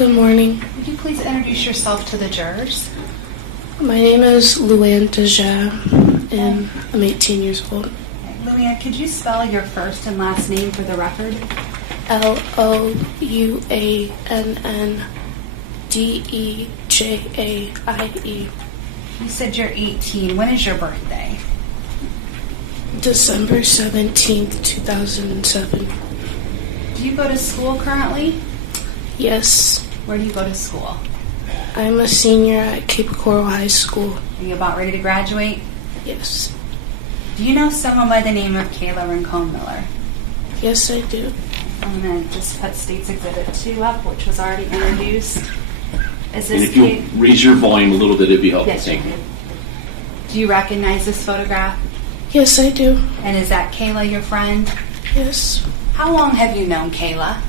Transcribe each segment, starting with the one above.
Good morning. Would you please introduce yourself to the jurors? My name is Louann Dejaie, and I'm 18 years old. Louann, could you spell your first and last name for the record? Louann Dejaie. You said you're 18. When is your birthday? December 17th, 2007. Do you go to school currently? Yes. Where do you go to school? I'm a senior at Cape Coral High School. Are you about ready to graduate? Yes. Do you know someone by the name of Kayla Rincon-Miller? Yes, I do. I'm going to just put State's Exhibit 2 up, which was already introduced. Is this And if you'll raise your volume a little bit, it'd be helpful. Yes, Thank you. Do you recognize this photograph? Yes, I do. And is that Kayla, your friend? Yes. How long have you known Kayla?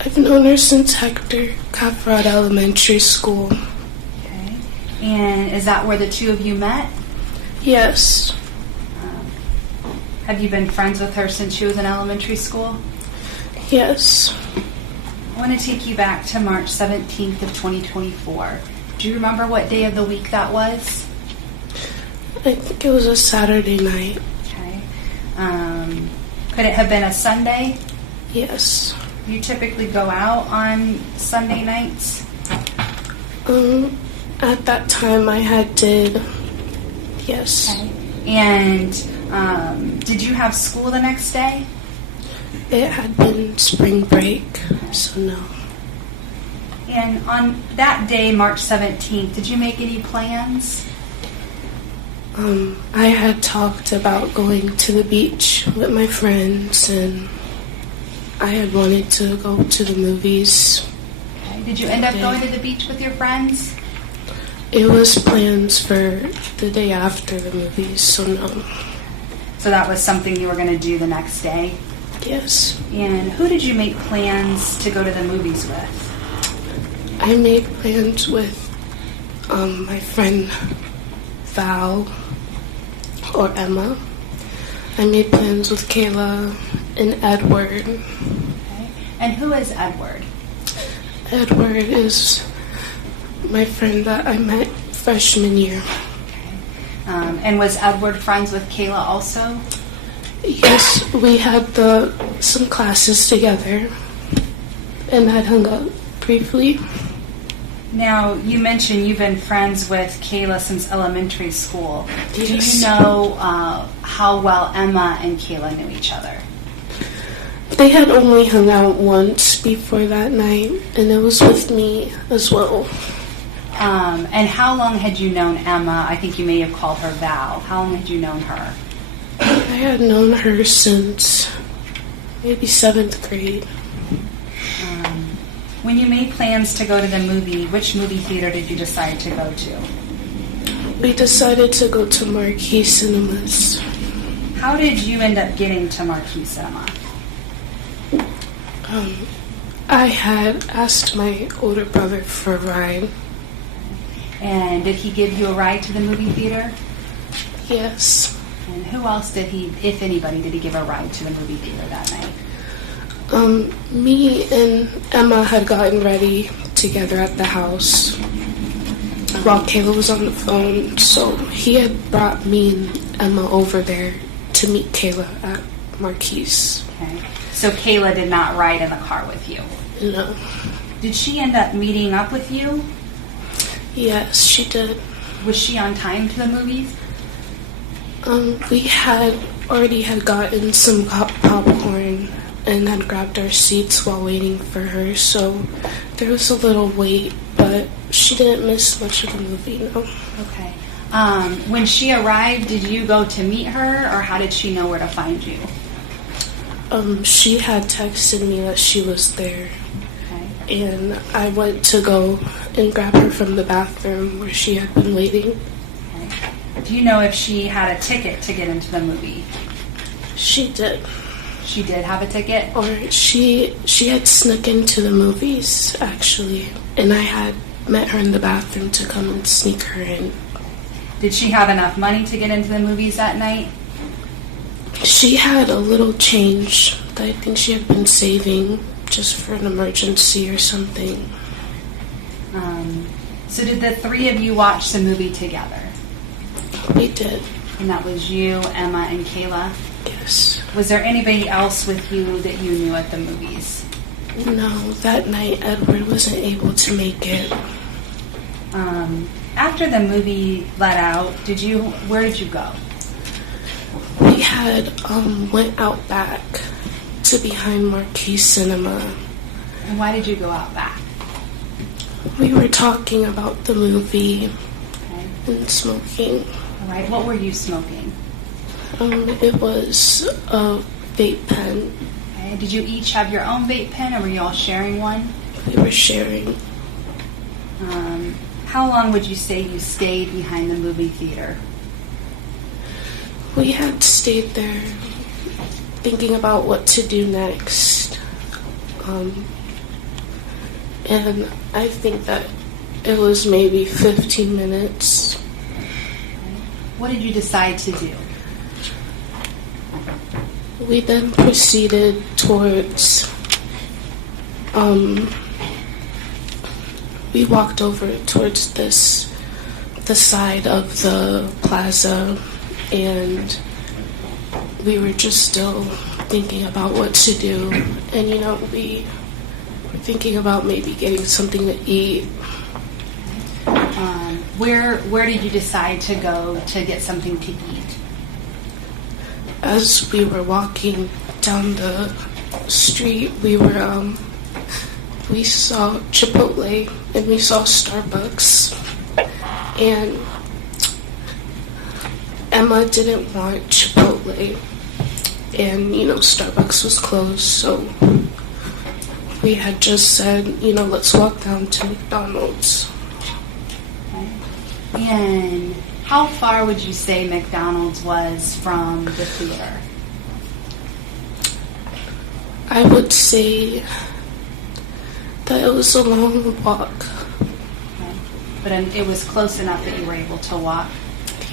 I've known her since Hector Caffrod Elementary School. Okay. And is that where the two of you met? Yes. Have you been friends with her since she was in elementary school? Yes. I want to take you back to March 17th of 2024. Do you remember what day of the week that was? I think it was a Saturday night. Okay. Could it have been a Sunday? Yes. You typically go out on Sunday nights? At that time I did. Yes. Okay. And did you have school the next day? It had been spring break, so no. And on that day, March 17th, did you make any plans? I had talked about going to the beach with my friends, and I had wanted to go to the movies. Okay. Did you end up going to the beach with your friends? It was plans for the day after the movies, so no. So that was something you were going to do the next day? Yes. And who did you make plans to go to the movies with? I made plans with my friend Val or Emma. I made plans with Kayla and Edward. Okay. And who is Edward? Edward is my friend that I met freshman year. Okay. And was Edward friends with Kayla also? Yes, we had some classes together and had hung out briefly. Now, you mentioned you've been friends with Kayla since elementary school. Yes. Do you know how well Emma and Kayla knew each other? They had only hung out once before that night, and it was with me as well. And how long had you known Emma? I think you may have called her Val. How long had you known her? I had known her since maybe 7th grade. When you made plans to go to the movie, which movie theater did you decide to go to? We decided to go to Marquee Cinemas. How did you end up getting to Marquee Cinema? I had asked my older brother for a ride. And did he give you a ride to the movie theater? Yes. And who else did he, if anybody, did he give a ride to the movie theater that night? Me and Emma had gotten ready together at the house while Kayla was on the phone, so he had brought me and Emma over there to meet Kayla at Marquise. Okay. So Kayla did not ride in the car with you? No. Did she end up meeting up with you? Yes, she did. Was she on time to the movies? We had already gotten some popcorn and had grabbed our seats while waiting for her, so there was a little wait, but she didn't miss much of the movie, no. Okay. When she arrived, did you go to meet her, or how did she know where to find you? She had texted me that she was there, Okay. and I went to go and grab her from the bathroom where she had been waiting. Okay. Do you know if she had a ticket to get into the movie? She did. She did have a ticket? Or she had snuck into the movies, actually, and I had met her in the bathroom to come and sneak her in. Did she have enough money to get into the movies that night? She had a little change that I think she had been saving, just for an emergency or something. So did the three of you watch the movie together? We did. And that was you, Emma, and Kayla? Yes. Was there anybody else with you that you knew at the movies? No, that night Edward wasn't able to make it. After the movie let out, where did you go? We had went out back to behind Marquee Cinema. And why did you go out back? We were talking about the movie Okay. and smoking. All right. What were you smoking? It was a vape pen. Okay. Did you each have your own vape pen, or were you all sharing one? We were sharing. How long would you say you stayed behind the movie theater? We had stayed there thinking about what to do next. And I think that it was maybe 15 minutes. What did you decide to do? We then proceeded towards, we walked over towards the side of the plaza, and we were just still thinking about what to do. And, we were thinking about maybe getting something to eat. Where did you decide to go to get something to eat? As we were walking down the street, we saw Chipotle and we saw Starbucks, and Emma didn't want Chipotle, and Starbucks was closed, so we had just said, let's walk down to McDonald's. Okay. And how far would you say McDonald's was from the theater? I would say that it was a long walk. Okay. But it was close enough that you were able to walk?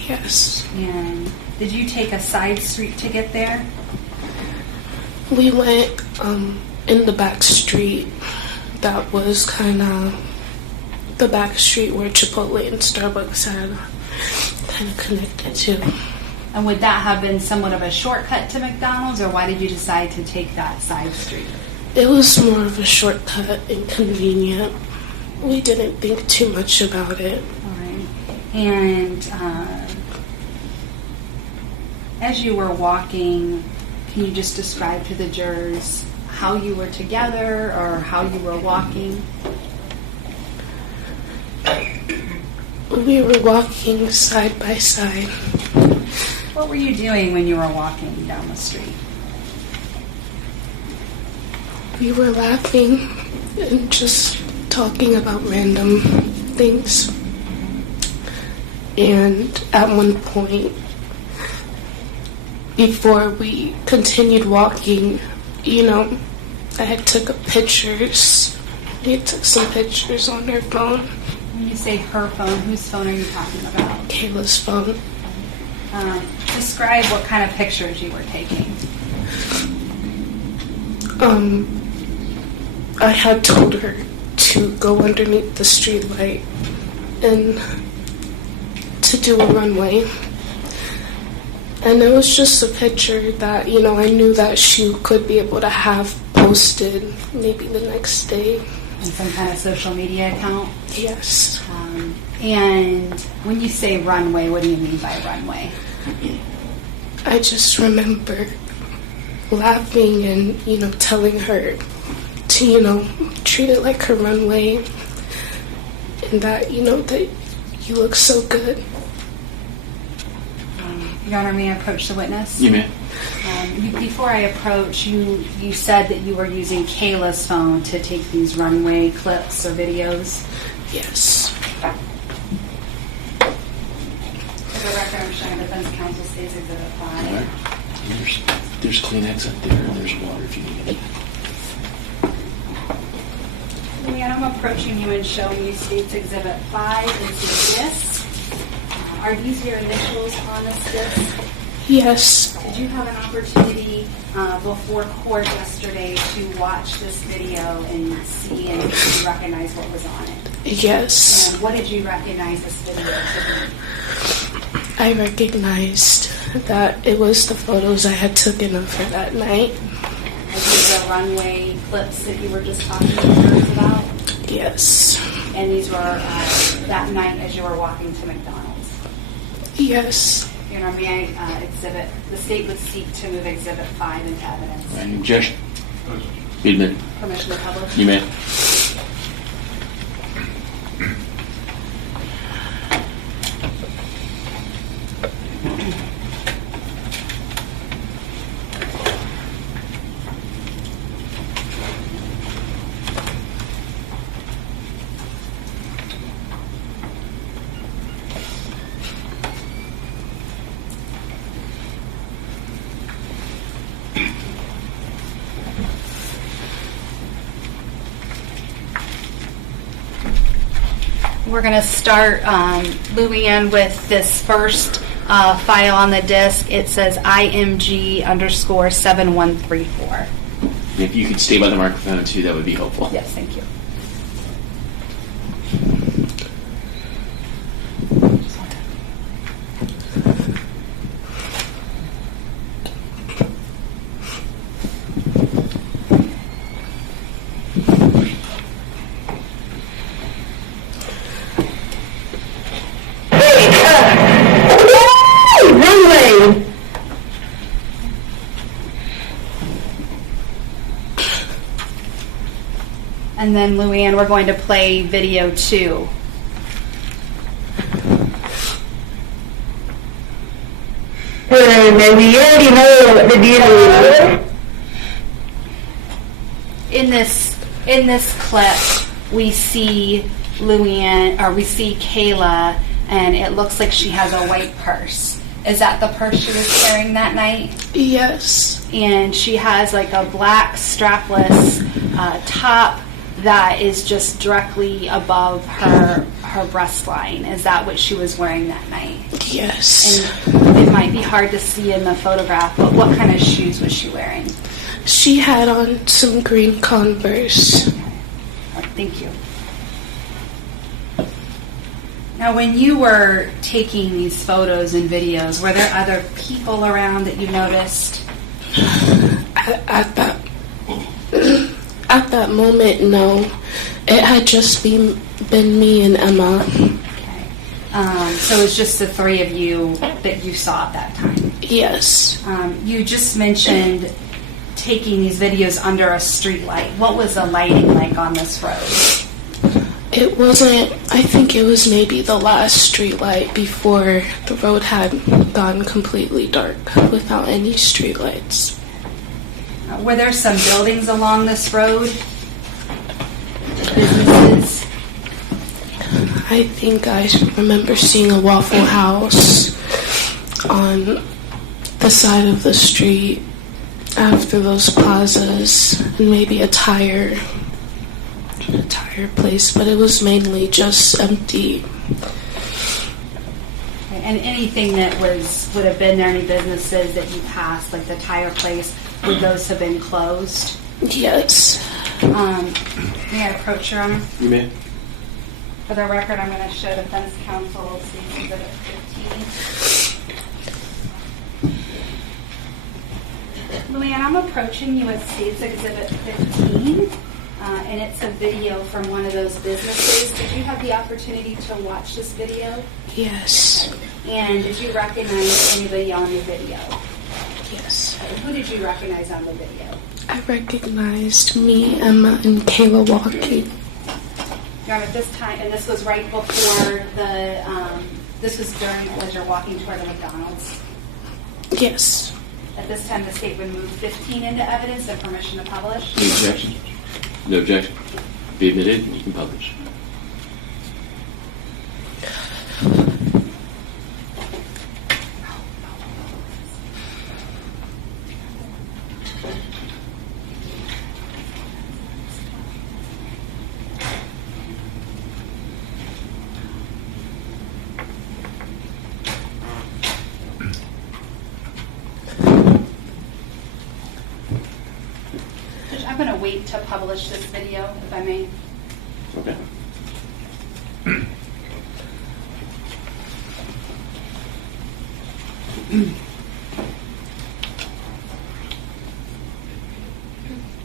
Yes. And did you take a side street to get there? We went in the back street. That was kind of the back street where Chipotle and Starbucks had kind of connected to. And would that have been somewhat of a shortcut to McDonald's, or why did you decide to take that side street? It was more of a shortcut and convenient. We didn't think too much about it. All right. And as you were walking, can you just describe to the jurors how you were together or how you were walking? We were walking side by side. What were you doing when you were walking down the street? We were laughing and just talking about random things. And at one point, before we continued walking, I had took pictures. We had took some pictures on her phone. When you say her phone, whose phone are you talking about? Kayla's phone. Describe what kind of pictures you were taking. I had told her to go underneath the street light and to do a runway. And it was just a picture that, I knew that she could be able to have posted maybe the next day. On some kind of social media account? Yes. And when you say runway, what do you mean by runway? I just remember laughing and, telling her to, treat it like her runway, and that, that you look so good. Your Honor, may I approach the witness? You may. Before I approach, you said that you were using Kayla's phone to take these runway clips or videos? Yes. For the record, I'm showing defense counsel states Exhibit 5. All right. There's Kleenex up there, and there's water if you need it. Leanne, I'm approaching you and showing you states Exhibit 5 is the disc. Are these your initials on this disc? Yes. Did you have an opportunity before court yesterday to watch this video and see and did you recognize what was on it? Yes. And what did you recognize this video to be? I recognized that it was the photos I had taken of her that night. Are these the runway clips that you were just talking to the jurors about? Yes. And these were that night as you were walking to McDonald's? Yes. Your Honor, may I exhibit, the state would seek to move Exhibit 5 into evidence. Any objection? Be admitted. Permission to publish? You may. We're going to start, Louann, with this first file on the disk. It says IMG_7134. If you could stay by the microphone too, that would be helpful. Yes, thank you. And then, Louann, we're going to play video 2. We already know what the deal is. In this clip, we see Louann, or we see Kayla, and it looks like she has a white purse. Is that the purse she was carrying that night? Yes. And she has like a black strapless top that is just directly above her breast line. Is that what she was wearing that night? Yes. And it might be hard to see in the photograph, but what kind of shoes was she wearing? She had on some green Converse. Thank you. Now, when you were taking these photos and videos, were there other people around that you noticed? At that moment, no. It had just been me and Emma. Okay. So it was just the three of you that you saw at that time? Yes. You just mentioned taking these videos under a street light. What was the lighting like on this road? It wasn't, I think it was maybe the last street light before the road had gone completely dark without any street lights. Were there some buildings along this road? Businesses? I think I remember seeing a Waffle House on the side of the street after those plazas, and maybe a tire place, but it was mainly just empty. And anything that would have been there, any businesses that you passed, like the tire place, would those have been closed? Yes. May I approach, Your Honor? You may. For the record, I'm going to show defense counsel State's Exhibit 15. Louann, I'm approaching you with State's Exhibit 15, and it's a video from one of those businesses. Did you have the opportunity to watch this video? Yes. And did you recognize anybody on the video? Yes. Who did you recognize on the video? I recognized me, Emma, and Kayla walking. Your Honor, at this time, and this was right before this was during as you're walking toward the McDonald's. Yes. At this time, the state would move 15 into evidence and permission to publish. Any objection? No objection. Be admitted. You can publish. wait to publish this video, if I may. Okay.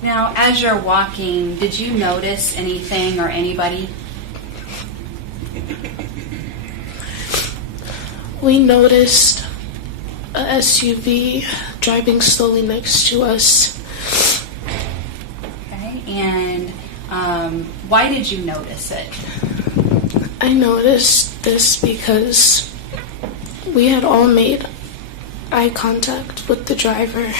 Now, as you're walking, did you notice anything or anybody? We noticed a SUV driving slowly next to us. Okay, and why did you notice it? I noticed this because we had all made eye contact with the driver.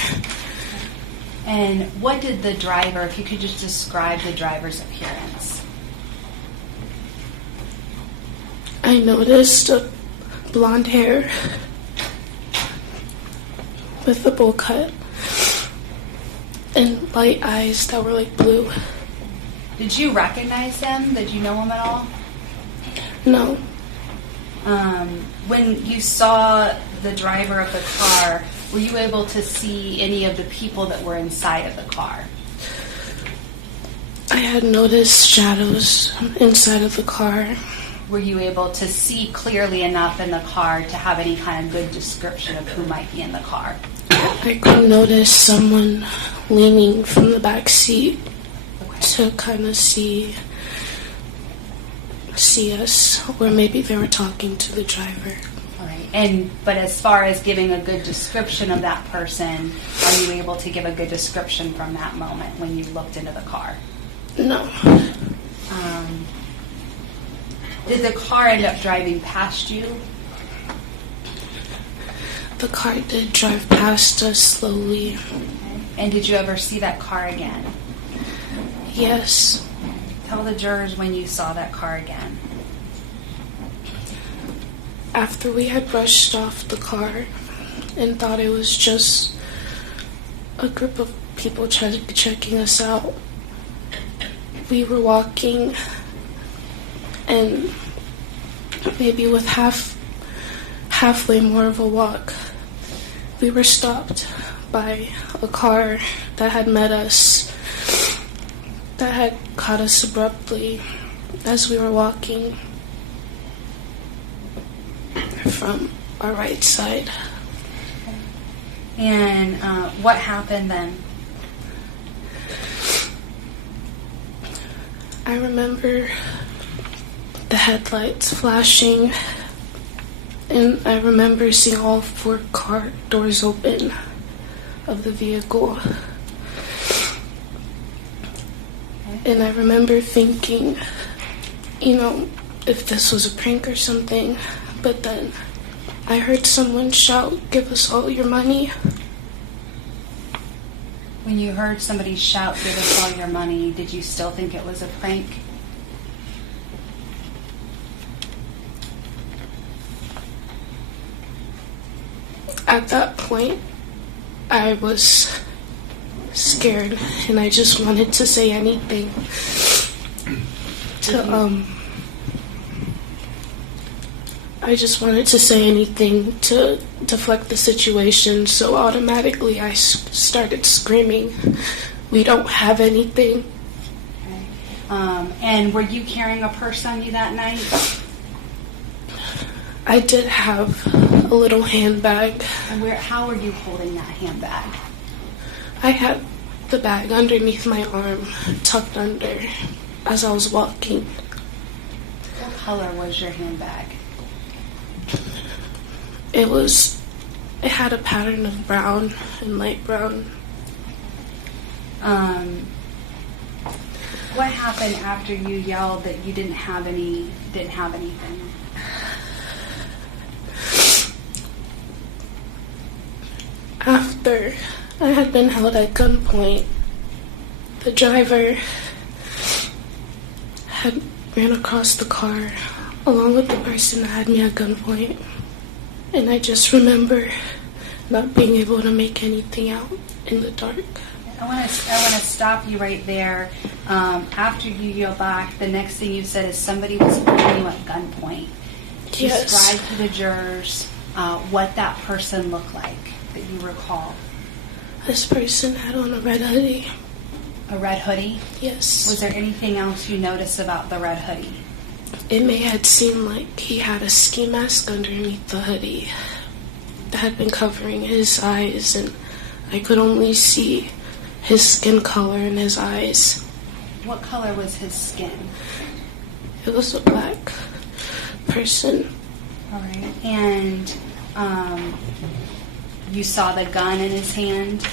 And what did the driver, if you could just describe the driver's appearance? I noticed a blonde hair with a bowl cut and light eyes that were like blue. Did you recognize him? Did you know him at all? No, When you saw the driver of the car, were you able to see any of the people that were inside of the car? I had noticed shadows inside of the car. Were you able to see clearly enough in the car to have any kind of good description of who might be in the car? I could notice someone leaning from the back seat Okay. to kind of see us, or maybe they were talking to the driver. All right. But as far as giving a good description of that person, are you able to give a good description from that moment when you looked into the car? No, Did the car end up driving past you? the car did drive past us slowly. And did you ever see that car again? Yes, Tell the jurors when you saw that car again. after we had brushed off the car and thought it was just a group of people checking us out, we were walking, and maybe with halfway more of a walk, we were stopped by a car that had met us, that had caught us abruptly as we were walking from our right side. And what happened then? I remember the headlights flashing, and I remember seeing all 4 car doors open of the vehicle. And I remember thinking, if this was a prank or something, but then I heard someone shout, "Give us all your money." When you heard somebody shout, "Give us all your money," did you still think it was a prank? At that point, I was scared, and I just wanted to say anything to deflect the situation, so automatically I started screaming, "We don't have anything." Okay. And were you carrying a purse on you that night? I did have a little handbag. And how were you holding that handbag? I had the bag underneath my arm, tucked under, as I was walking. What color was your handbag? It had a pattern of brown and light brown. What happened after you yelled that you didn't have anything? After I had been held at gunpoint, the driver had ran across the car along with the person that had me at gunpoint. And I just remember not being able to make anything out in the dark. I want to stop you right there. After you yelled back, the next thing you said is somebody was holding you at gunpoint. Yes. Describe to the jurors what that person looked like that you recall. This person had on a red hoodie A red hoodie? Yes. Was there anything else you noticed about the red hoodie? It may have seemed like he had a ski mask underneath the hoodie that had been covering his eyes, and I could only see his skin color in his eyes. What color was his skin? It was a black person. All right. And you saw the gun in his hand?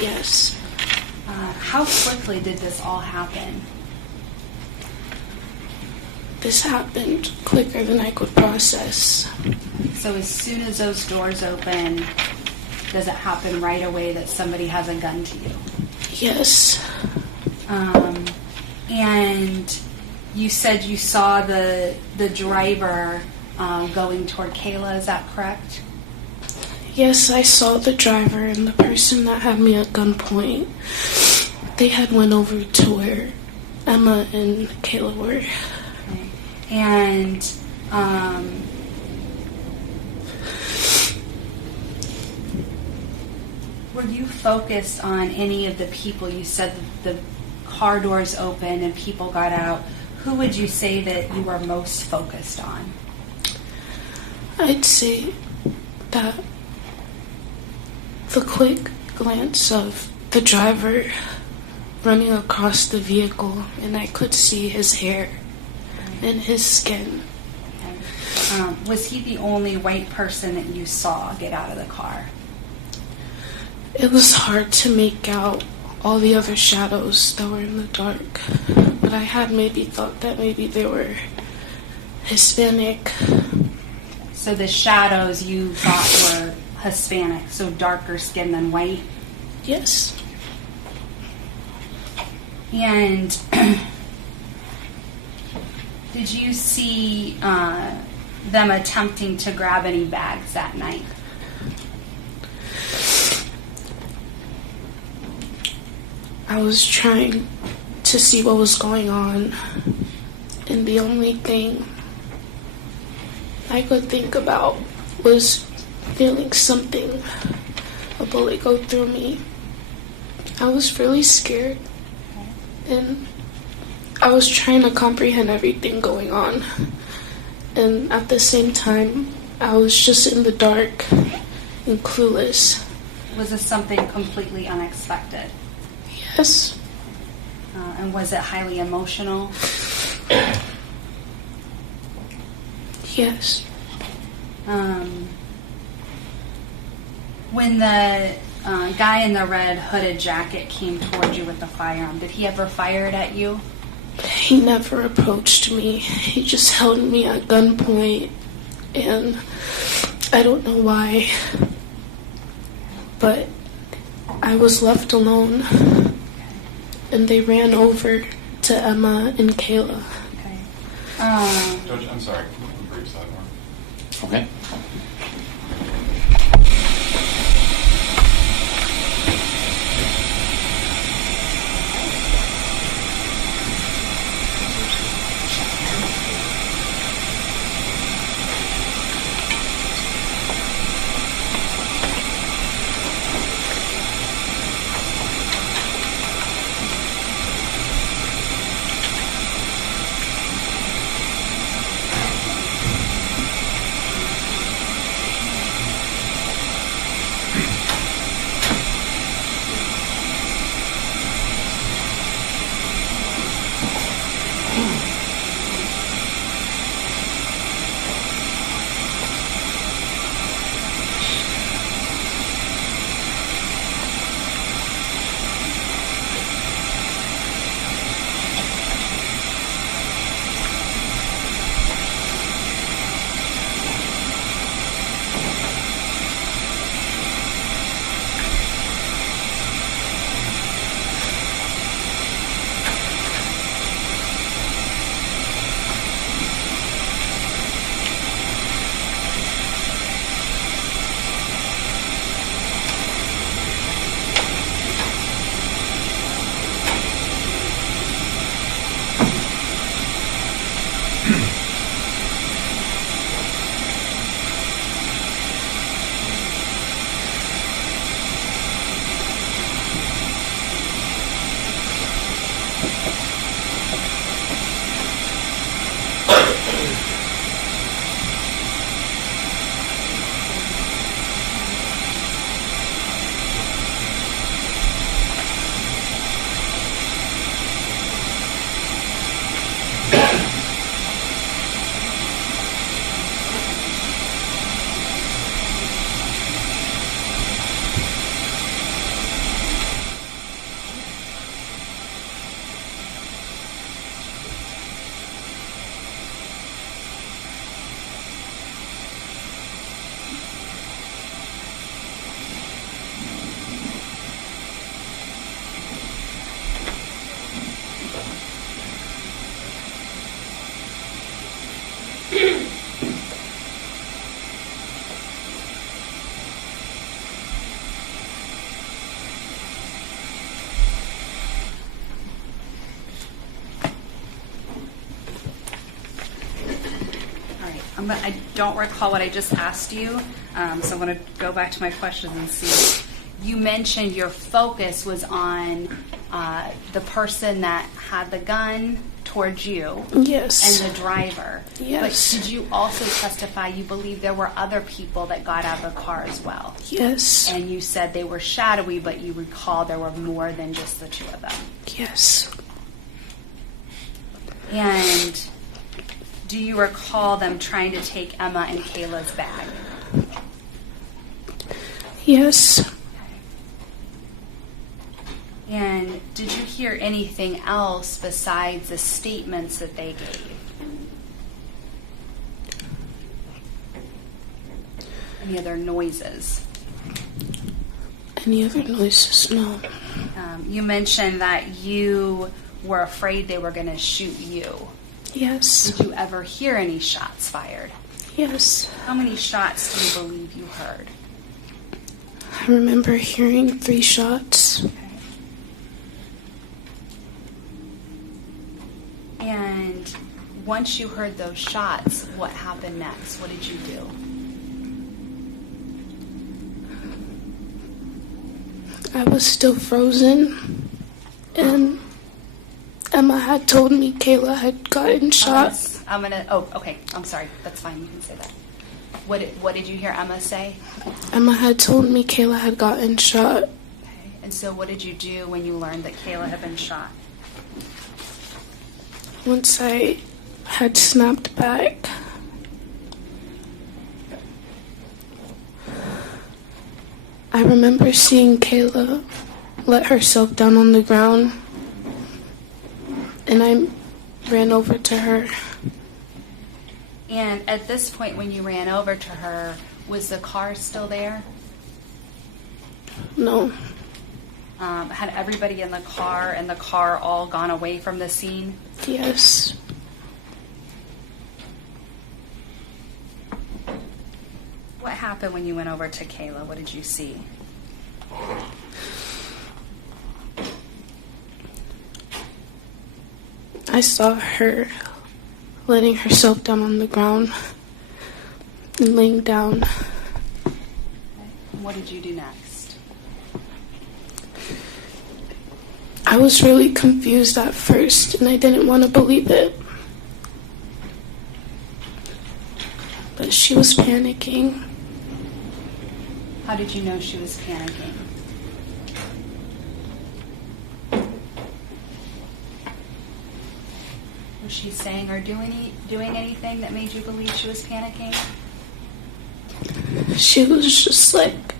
Yes. How quickly did this all happen? This happened quicker than I could process. So as soon as those doors open, does it happen right away that somebody has a gun to you? Yes. And you said you saw the driver going toward Kayla, is that correct? Yes, I saw the driver and the person that had me at gunpoint. They had went over to where Emma and Kayla were. Okay. And were you focused on any of the people? You said the car doors opened and people got out. Who would you say that you were most focused on? I'd say that the quick glance of the driver running across the vehicle, and I could see his hair and his skin. Okay. Was he the only white person that you saw get out of the car? It was hard to make out all the other shadows that were in the dark, but I had maybe thought that maybe they were Hispanic. So the shadows you thought were Hispanic, so darker skin than white? Yes. And did you see them attempting to grab any bags that night? I was trying to see what was going on, and the only thing I could think about was feeling something, a bullet go through me. I was really scared, and I was trying to comprehend everything going on, and at the same time, I was just in the dark and clueless. Was this something completely unexpected? Yes. And was it highly emotional? Yes. When the guy in the red hooded jacket came towards you with the firearm, did he ever fire it at you? He never approached me. He just held me at gunpoint, and I don't know why, but I was left alone, and they ran over to Emma and Kayla. Okay. Judge, I'm sorry. Can you brief sidebar? Okay. I don't recall what I just asked you, so I'm going to go back to my questions and see. You mentioned your focus was on the person that had the gun towards you Yes. and the driver. Yes. But did you also testify you believe there were other people that got out of the car as well? Yes. And you said they were shadowy, but you recall there were more than just the two of them. Yes. And do you recall them trying to take Emma and Kayla's bag? Yes. And did you hear anything else besides the statements that they gave? Any other noises? Any other noises? No. You mentioned that you were afraid they were going to shoot you. Yes. Did you ever hear any shots fired? Yes. How many shots do you believe you heard? I remember hearing 3 shots. And once you heard those shots, what happened next? What did you do? I was still frozen, and Emma had told me Kayla had gotten shot. Okay, I'm sorry. That's fine, you can say that. What did you hear Emma say? Emma had told me Kayla had gotten shot. Okay. And so what did you do when you learned that Kayla had been shot? Once I had snapped back, I remember seeing Kayla let herself down on the ground, and I ran over to her. And at this point when you ran over to her, was the car still there? No. Had everybody in the car all gone away from the scene? Yes. What happened when you went over to Kayla? What did you see? I saw her letting herself down on the ground and laying down. What did you do next? I was really confused at first, and I didn't want to believe it. But she was panicking. How did you know she was panicking? Was she saying or doing anything that made you believe she was panicking? She was just like,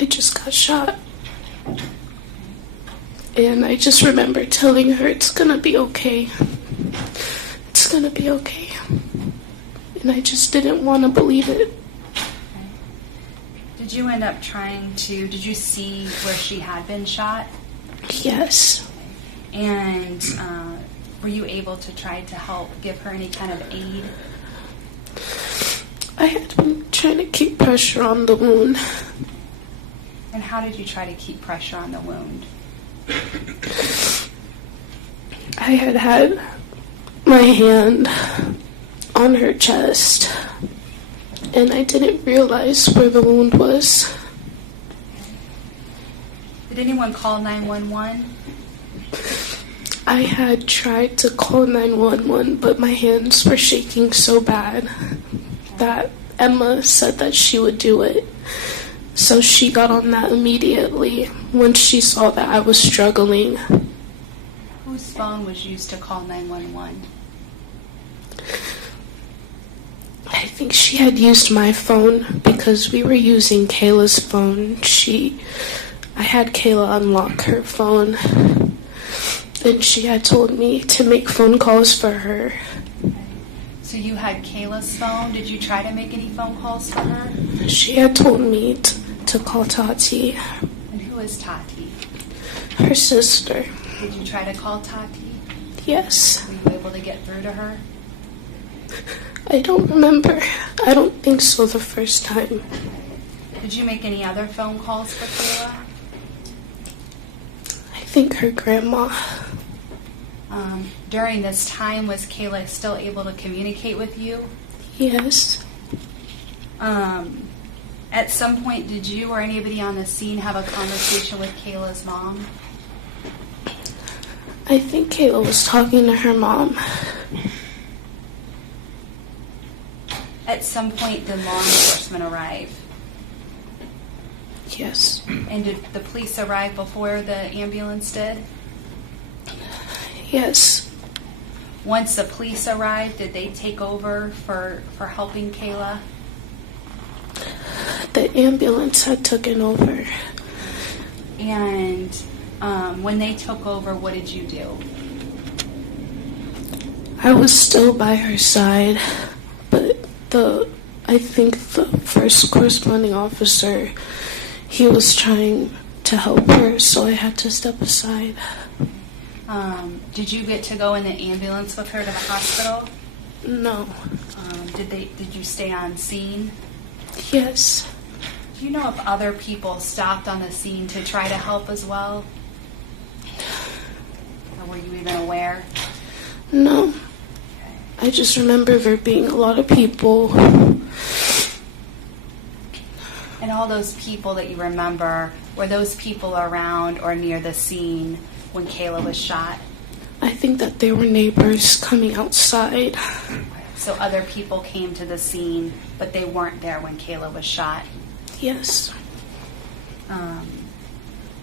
I just got shot. And I just remember telling her, it's gonna be okay. It's gonna be okay. And I just didn't want to believe it. Did you end up did you see where she had been shot? Yes. And were you able to try to help give her any kind of aid? I had been trying to keep pressure on the wound. And how did you try to keep pressure on the wound? I had my hand on her chest, and I didn't realize where the wound was. Did anyone call 911? I had tried to call 911, but my hands were shaking so bad that Emma said that she would do it. So she got on that immediately when she saw that I was struggling. Whose phone was used to call 911? I think she had used my phone because we were using Kayla's phone. I had Kayla unlock her phone, and she had told me to make phone calls for her. So you had Kayla's phone. Did you try to make any phone calls for her? She had told me to call Tati, And who is Tati? her sister. Did you try to call Tati? Yes. Were you able to get through to her? I don't remember. I don't think so the first time. Did you make any other phone calls for Kayla? I think her grandma. During this time, was Kayla still able to communicate with you? Yes. At some point, did you or anybody on the scene have a conversation with Kayla's mom? I think Kayla was talking to her mom. At some point, did law enforcement arrive? Yes. And did the police arrive before the ambulance did? Yes. Once the police arrived, did they take over for helping Kayla? The ambulance had taken over. And when they took over, what did you do? I was still by her side, but I think the first corresponding officer, he was trying to help her, so I had to step aside. Did you get to go in the ambulance with her to the hospital? No. Did you stay on scene? Yes. Do you know if other people stopped on the scene to try to help as well? Or were you even aware? No. I just remember there being a lot of people. And all those people that you remember, were those people around or near the scene when Kayla was shot? I think that there were neighbors coming outside. So other people came to the scene, but they weren't there when Kayla was shot. Yes.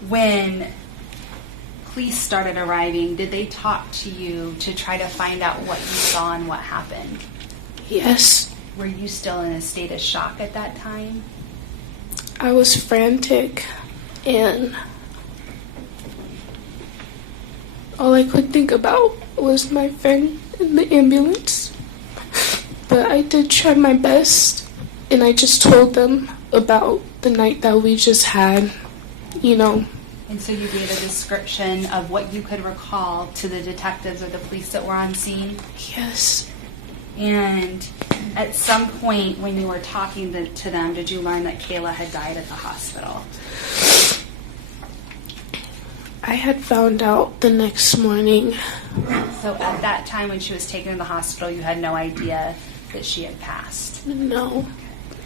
When police started arriving, did they talk to you to try to find out what you saw and what happened? Yes. Were you still in a state of shock at that time? I was frantic, and all I could think about was my friend in the ambulance. But I did try my best, and I just told them about the night that we just had, And so you gave a description of what you could recall to the detectives or the police that were on scene? Yes. And at some point when you were talking to them, did you learn that Kayla had died at the hospital? I had found out the next morning. So at that time when she was taken to the hospital, you had no idea that she had passed? No.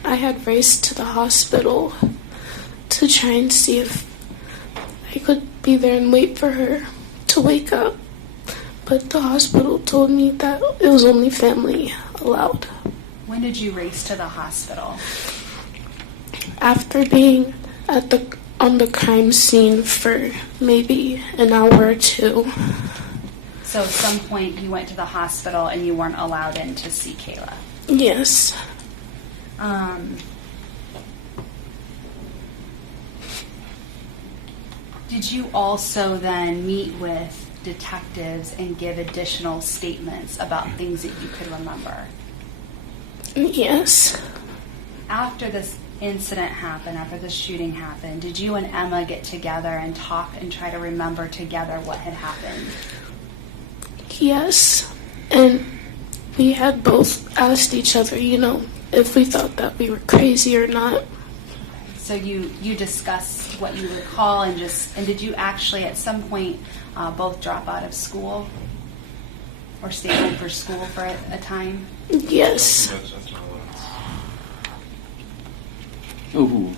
I had raced to the hospital to try and see if I could be there and wait for her to wake up. But the hospital told me that it was only family allowed. When did you race to the hospital? After being on the crime scene for maybe an hour or two. So at some point you went to the hospital and you weren't allowed in to see Kayla? Yes. Did you also then meet with detectives and give additional statements about things that you could remember? Yes. After this incident happened, after the shooting happened, did you and Emma get together and talk and try to remember together what had happened? Yes. And we had both asked each other, if we thought that we were crazy or not. So you discussed what you recall and did you actually at some point both drop out of school or stay home for school for a time? Yes. Oh.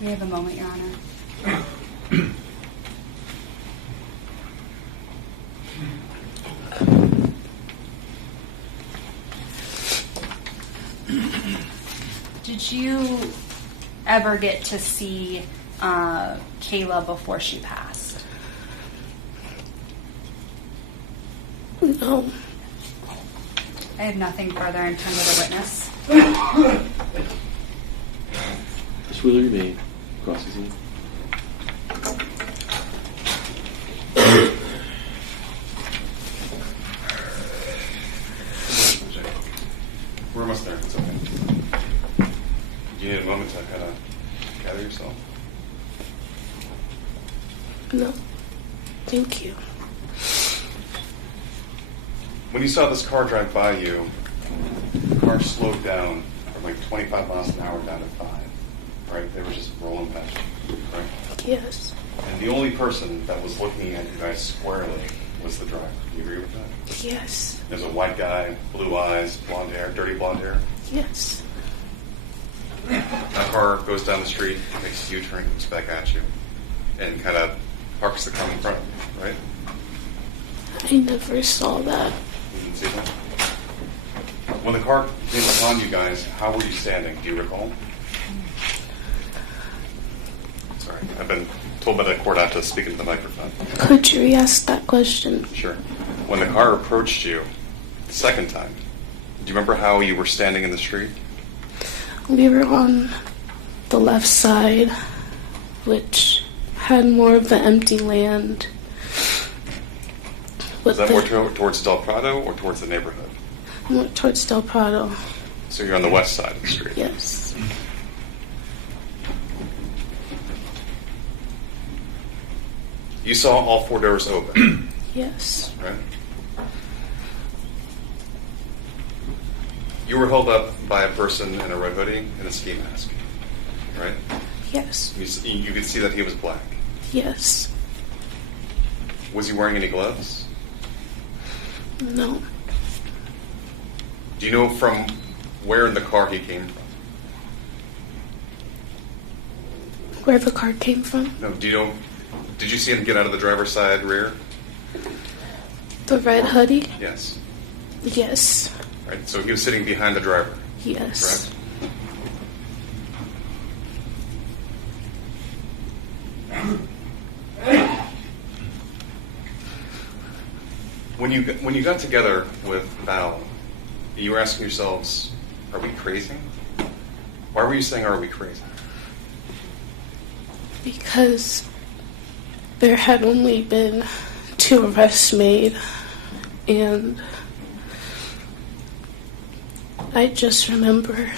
We have a moment, Your Honor. Did you ever get to see Kayla before she passed? No. I have nothing further in terms of the witness. Ms. Wheeler, you may cross the scene. We're almost there. It's okay. You need a moment to kind of gather yourself. No. Thank you. When you saw this car drive by you, the car slowed down from like 25 miles an hour down to 5. right? They were just rolling past you, right? Yes. And the only person that was looking at you guys squarely was the driver. Do you agree with that? Yes. There's a white guy, blue eyes, blonde hair, dirty blonde hair. Yes. That car goes down the street, makes a U-turn, comes back at you, and kind of parks the car in front of you, right? I never saw that. You didn't see that? When the car came upon you guys, how were you standing? Do you recall? Sorry, I've been told by the court I have to speak into the microphone. Could you re-ask that question? Sure. When the car approached you the second time, do you remember how you were standing in the street? We were on the left side, which had more of the empty land. Was that more towards Del Prado or towards the neighborhood? More towards Del Prado. So you're on the west side of the street? Yes. You saw all four doors open, Yes. right? You were held up by a person in a red hoodie and a ski mask, right? Yes. You could see that he was black. Yes. Was he wearing any gloves? No. Do you know from where in the car he came from? Where the car came from? No, do you know, did you see him get out of the driver's side rear? The red hoodie? Yes. Yes. Right, so he was sitting behind the driver, Yes. correct? When you got together with Val, you were asking yourselves, are we crazy? Why were you saying, are we crazy? Because there had only been 2 arrests made, and I just remember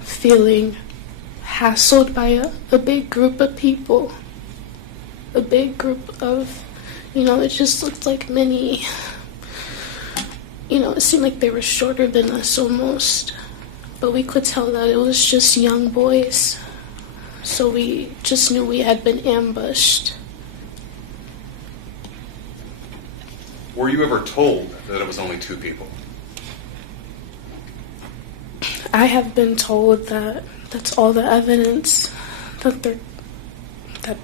feeling hassled by a big group of people. A big group of, it just looked like many, it seemed like they were shorter than us almost. But we could tell that it was just young boys. So we just knew we had been ambushed. Were you ever told that it was only 2 people? I have been told that that's all the evidence that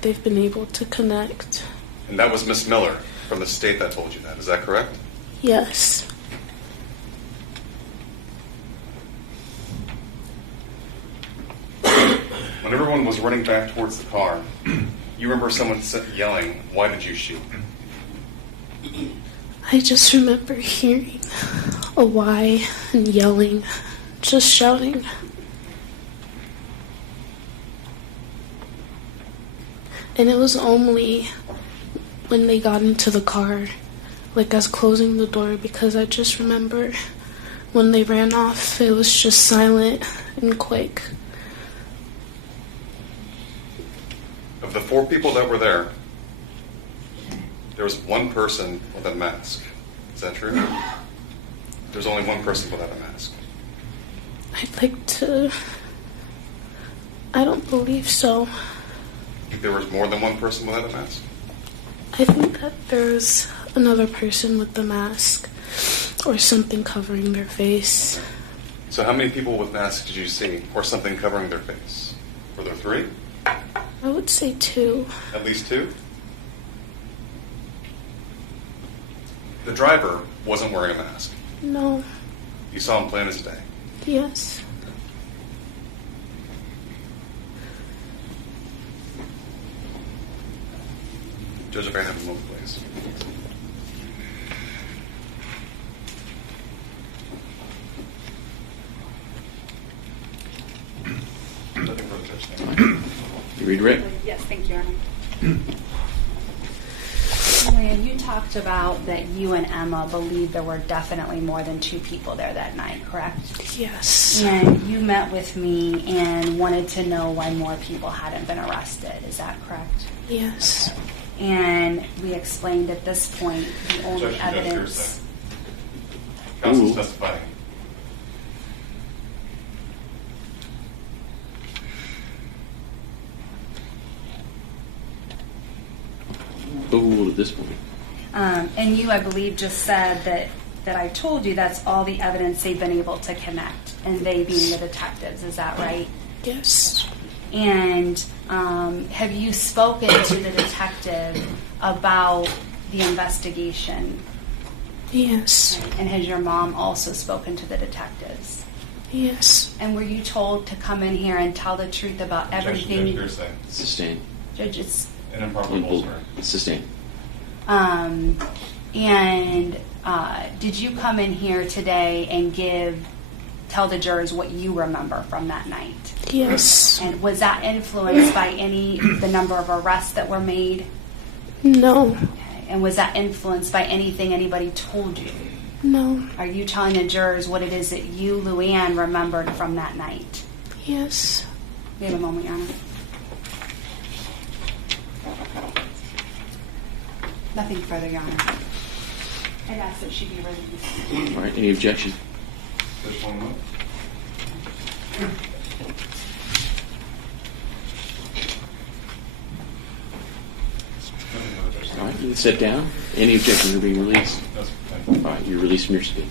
they've been able to connect. And that was Miss Miller from the state that told you that, is that correct? Yes. When everyone was running back towards the car, you remember someone yelling, "Why did you shoot?" I just remember hearing a why and yelling, just shouting. And it was only when they got into the car, like us closing the door, because I just remember when they ran off, it was just silent and quick. Of the 4 people that were there was 1 person with a mask. Is that true? There's only 1 person without a mask. I'd like to... I don't believe so. Think there was more than 1 person without a mask? I think that there's another person with the mask or something covering their face. So how many people with masks did you see, or something covering their face? Were there 3? I would say 2. At least 2? The driver wasn't wearing a mask. No. You saw him plain as day. Yes. Judge, if I have a moment, please. Nothing further, Judge. Thank you. You read Rick? Yes, thank you, Ernie. Louann, you talked about that you and Emma believe there were definitely more than 2 people there that night, correct? Yes. And you met with me and wanted to know why more people hadn't been arrested. Is that correct? Yes. Okay. And we explained at this point the only Objection, Judge, evidence. Counsel's Ooh. testifying. overruled at this point. And you, I believe, just said that I told you that's all the evidence they've been able to connect, and they being the detectives. Is that right? Yes. And have you spoken to the detective about the investigation? Yes. And has your mom also spoken to the detectives? Yes. And were you told to come in here and tell the truth about everything? Judge, hearsay. Sustained. Judge, it's An improper bolster. Sustained. and did you come in here today and tell the jurors what you remember from that night? Yes. And was that influenced by the number of arrests that were made? No. Okay. And was that influenced by anything anybody told you? No. Are you telling the jurors what it is that you, Louann, remembered from that night? Yes. We have a moment, Your Honor. Nothing further, Your Honor. I'd ask that she be released. All right. Any objection? Just 1 moment. All right. You can sit down. Any objections are being released. That's All right. You're released from your seat.